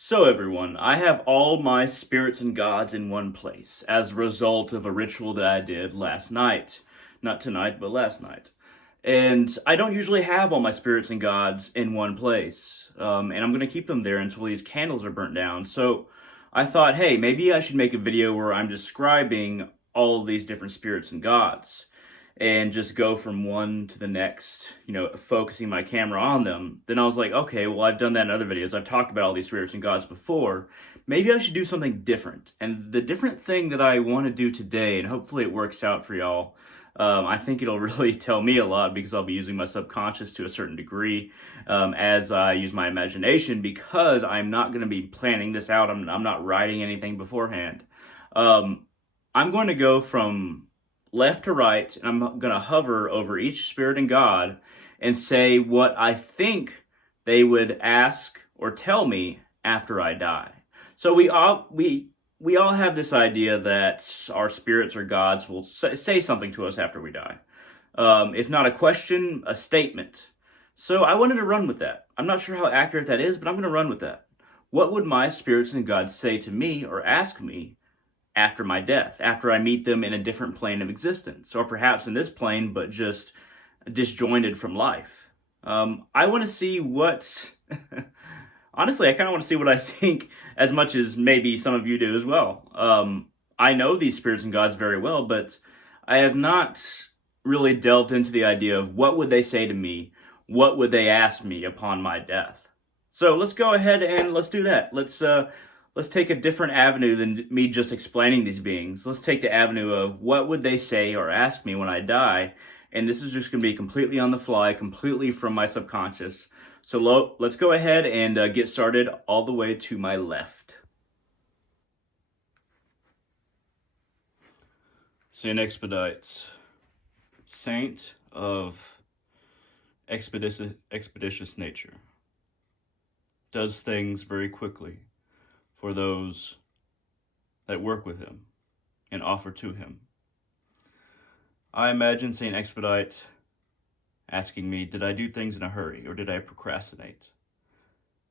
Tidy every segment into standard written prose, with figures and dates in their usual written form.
So everyone, I have all my spirits and gods in one place as a result of a ritual that I did last night. Not tonight, but last night. And I don't usually have all my spirits and gods in one place. And I'm going to keep them there until these candles are burnt down. So I thought, hey, maybe I should make a video where I'm describing all of these different spirits and gods and just go from one to the next, focusing my camera on them. Then I was like, okay, well, I've done that in other videos. I've talked about all these spirits and gods before. Maybe I should do something different. And the different thing that I want to do today, and hopefully it works out for y'all, I think it'll really tell me a lot because I'll be using my subconscious to a certain degree as I use my imagination, because I'm not going to be planning this out. I'm not writing anything beforehand. I'm going to go from left to right, and I'm going to hover over each spirit and god and say what I think they would ask or tell me after I die. So we all have this idea that our spirits or gods will say something to us after we die. If not a question, a statement. So I wanted to run with that. I'm not sure how accurate that is, but I'm going to run with that. What would my spirits and gods say to me or ask me after my death, after I meet them in a different plane of existence, or perhaps in this plane, but just disjointed from life? I want to see what. Honestly, I kind of want to see what I think as much as maybe some of you do as well. I know these spirits and gods very well, but I have not really delved into the idea of what would they say to me, what would they ask me upon my death. So let's go ahead and let's do that. Let's take a different avenue than me just explaining these beings. Let's take the avenue of what would they say or ask me when I die, and this is just going to be completely on the fly, completely from my subconscious. So let's go ahead and get started all the way to my left. Saint Expedites, saint of expeditious nature, does things very quickly for those that work with him and offer to him. I imagine Saint Expedite asking me, did I do things in a hurry, or did I procrastinate?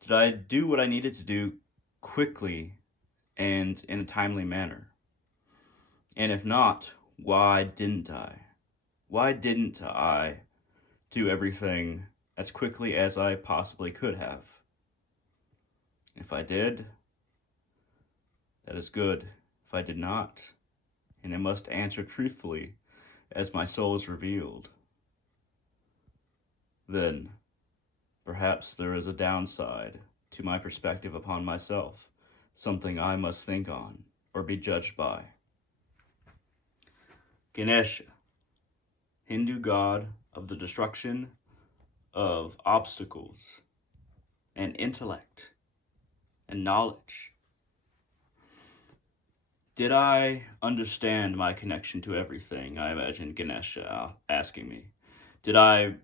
Did I do what I needed to do quickly and in a timely manner? And if not, why didn't I? Why didn't I do everything as quickly as I possibly could have? If I did, that is good. If I did not, and I must answer truthfully as my soul is revealed, then perhaps there is a downside to my perspective upon myself, something I must think on or be judged by. Ganesha, Hindu god of the destruction of obstacles and intellect and knowledge. Did I understand my connection to everything? I imagine Ganesha asking me. Did I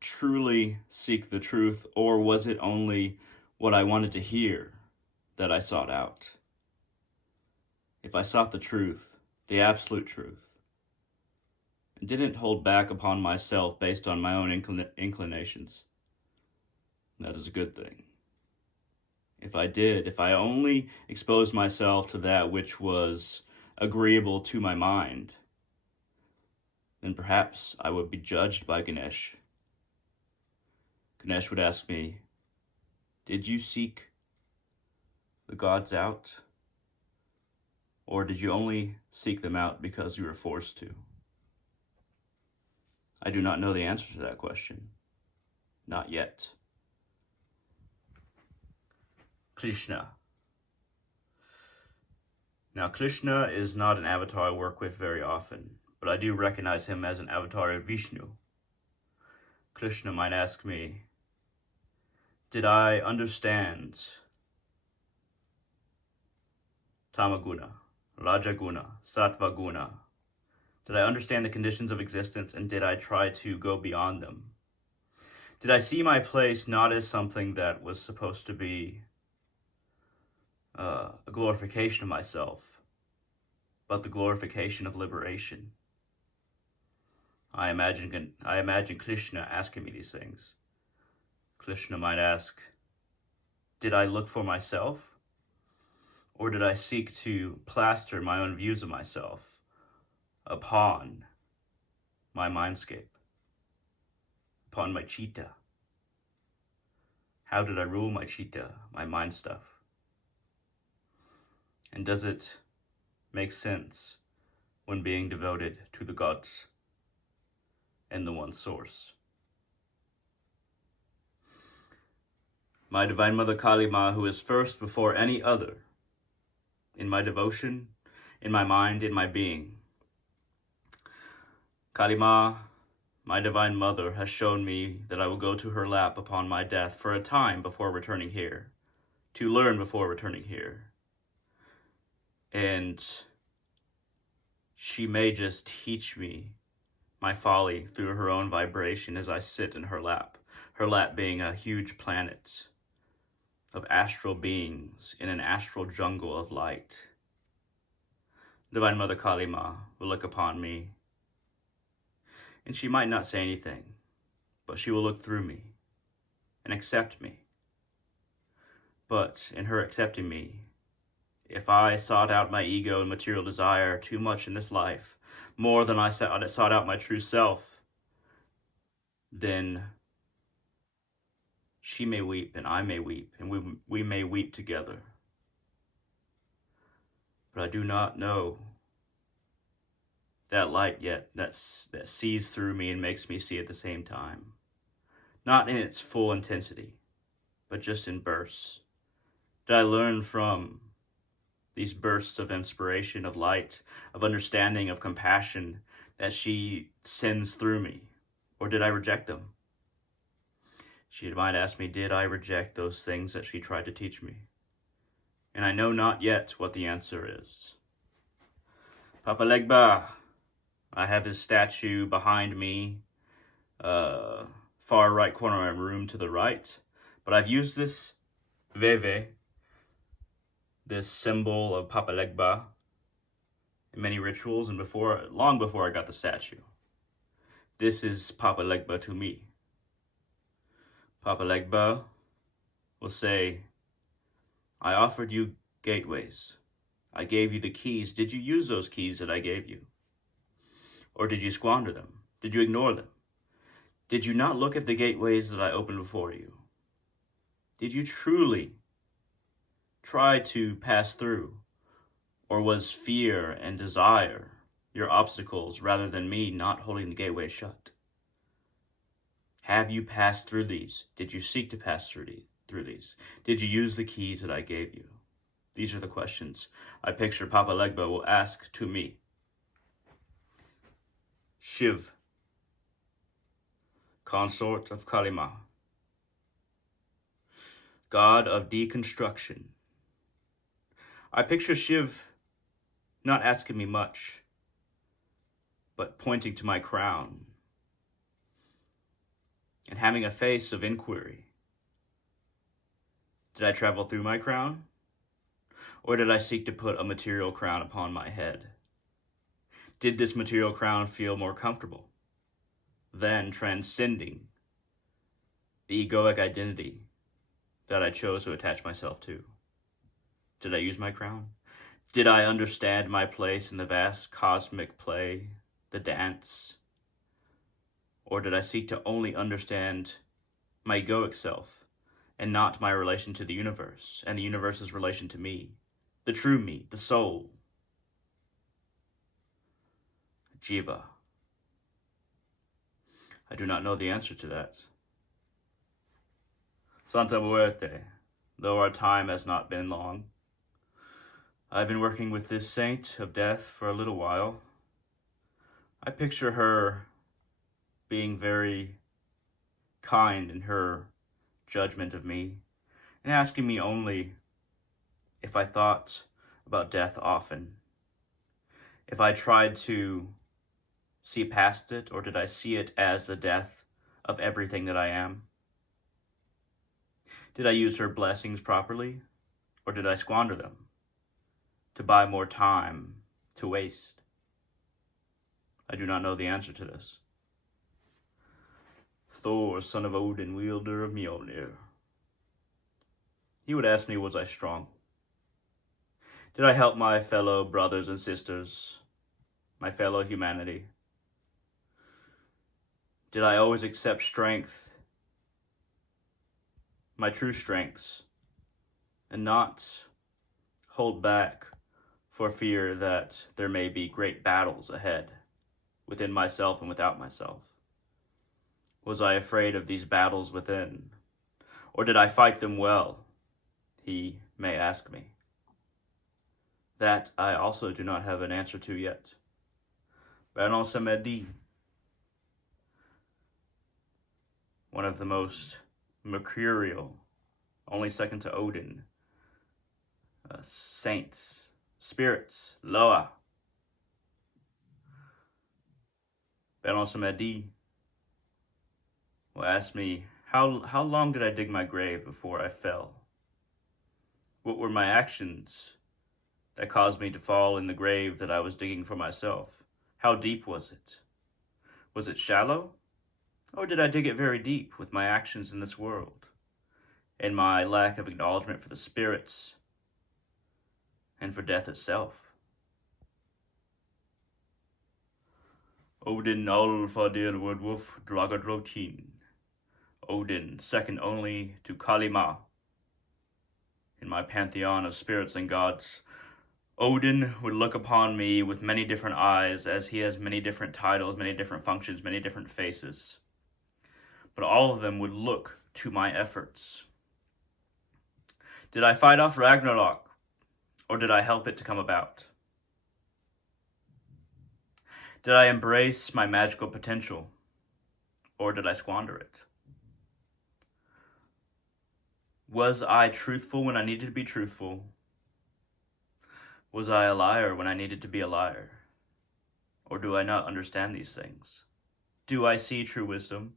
truly seek the truth, or was it only what I wanted to hear that I sought out? If I sought the truth, the absolute truth, and didn't hold back upon myself based on my own inclinations, that is a good thing. If I did, if I only exposed myself to that which was agreeable to my mind, then perhaps I would be judged by Ganesh. Ganesh would ask me, did you seek the gods out? Or did you only seek them out because you were forced to? I do not know the answer to that question. Not yet. Krishna. Now, Krishna is not an avatar I work with very often, but I do recognize him as an avatar of Vishnu. Krishna might ask me, did I understand Tamaguna, Rajaguna, Sattvaguna? Did I understand the conditions of existence, and did I try to go beyond them? Did I see my place not as something that was supposed to be a glorification of myself, but the glorification of liberation? I imagine Krishna asking me these things. Krishna might ask, Did I look for myself? Or did I seek to plaster my own views of myself upon my mindscape, upon my chitta? How did I rule my chitta, my mind stuff? And does it make sense when being devoted to the gods and the one source? My Divine Mother Kali Ma, who is first before any other, in my devotion, in my mind, in my being. Kali Ma, my Divine Mother, has shown me that I will go to her lap upon my death for a time before returning here, to learn before returning here. And she may just teach me my folly through her own vibration as I sit in her lap being a huge planet of astral beings in an astral jungle of light. Divine Mother Kali Ma will look upon me, and she might not say anything, but she will look through me and accept me. But in her accepting me, if I sought out my ego and material desire too much in this life, more than I sought out my true self, then she may weep and I may weep, and we may weep together. But I do not know that light yet that sees through me and makes me see at the same time. Not in its full intensity, but just in bursts. Did I learn from these bursts of inspiration, of light, of understanding, of compassion that she sends through me? Or did I reject them? She might ask me, did I reject those things that she tried to teach me? And I know not yet what the answer is. Papa Legba, I have his statue behind me, far right corner of my room to the right. But I've used this veve, this symbol of Papa Legba, in many rituals and long before I got the statue. This is Papa Legba to me. Papa Legba will say, I offered you gateways. I gave you the keys. Did you use those keys that I gave you? Or did you squander them? Did you ignore them? Did you not look at the gateways that I opened before you? Did you truly try to pass through? Or was fear and desire your obstacles rather than me not holding the gateway shut? Have you passed through these? Did you seek to pass through these? Did you use the keys that I gave you? These are the questions I picture Papa Legba will ask to me. Shiv, consort of Kali Ma, god of deconstruction. I picture Shiv not asking me much, but pointing to my crown and having a face of inquiry. Did I travel through my crown? Or did I seek to put a material crown upon my head? Did this material crown feel more comfortable than transcending the egoic identity that I chose to attach myself to? Did I use my crown? Did I understand my place in the vast cosmic play, the dance? Or did I seek to only understand my egoic self and not my relation to the universe and the universe's relation to me, the true me, the soul? Jiva. I do not know the answer to that. Santa Muerte, though our time has not been long. I've been working with this saint of death for a little while. I picture her being very kind in her judgment of me and asking me only if I thought about death often, if I tried to see past it, or did I see it as the death of everything that I am? Did I use her blessings properly, or did I squander them to buy more time to waste? I do not know the answer to this. Thor, son of Odin, wielder of Mjolnir. He would ask me, was I strong? Did I help my fellow brothers and sisters, my fellow humanity? Did I always accept strength, my true strengths, and not hold back for fear that there may be great battles ahead within myself and without myself? Was I afraid of these battles within? Or did I fight them well? He may ask me. That I also do not have an answer to yet. Balance Medi, one of the most mercurial, only second to Odin, saints, spirits, Loa. Balance Medi will ask me, how long did I dig my grave before I fell? What were my actions that caused me to fall in the grave that I was digging for myself? How deep was it? Was it shallow? Or did I dig it very deep with my actions in this world, and my lack of acknowledgement for the spirits, and for death itself? Odin Alfadir Woodwolf Dragadrotin. Odin, second only to Kalima. In my pantheon of spirits and gods, Odin would look upon me with many different eyes, as he has many different titles, many different functions, many different faces. But all of them would look to my efforts. Did I fight off Ragnarok, or did I help it to come about? Did I embrace my magical potential, or did I squander it? Was I truthful when I needed to be truthful? Was I a liar when I needed to be a liar? Or do I not understand these things? Do I see true wisdom?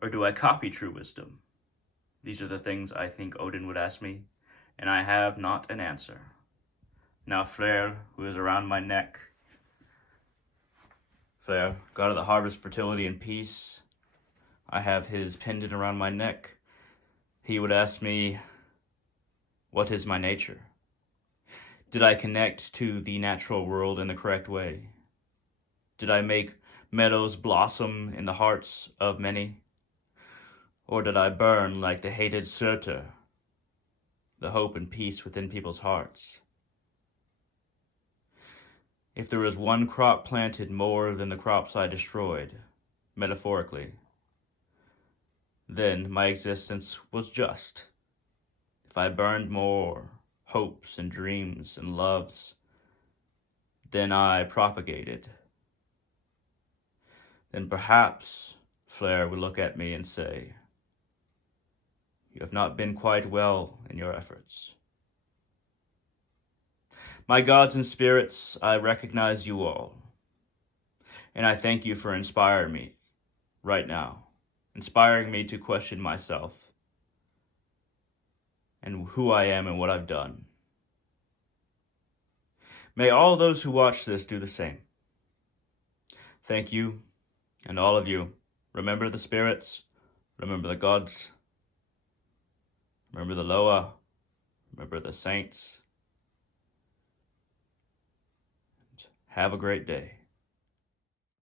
Or do I copy true wisdom? These are the things I think Odin would ask me, and I have not an answer. Now Freyr, who is around my neck, Freyr, god of the harvest, fertility, and peace, I have his pendant around my neck. He would ask me, what is my nature? Did I connect to the natural world in the correct way? Did I make meadows blossom in the hearts of many? Or did I burn like the hated Surtur, the hope and peace within people's hearts? If there was one crop planted more than the crops I destroyed, metaphorically, then my existence was just. If I burned more hopes and dreams and loves than I propagated, then perhaps Freyr would look at me and say, you have not been quite well in your efforts. My gods and spirits, I recognize you all, and I thank you for inspiring me right now, inspiring me to question myself and who I am and what I've done. May all those who watch this do the same. Thank you, and all of you. Remember the spirits, remember the gods, remember the Loa, remember the saints. Have a great day.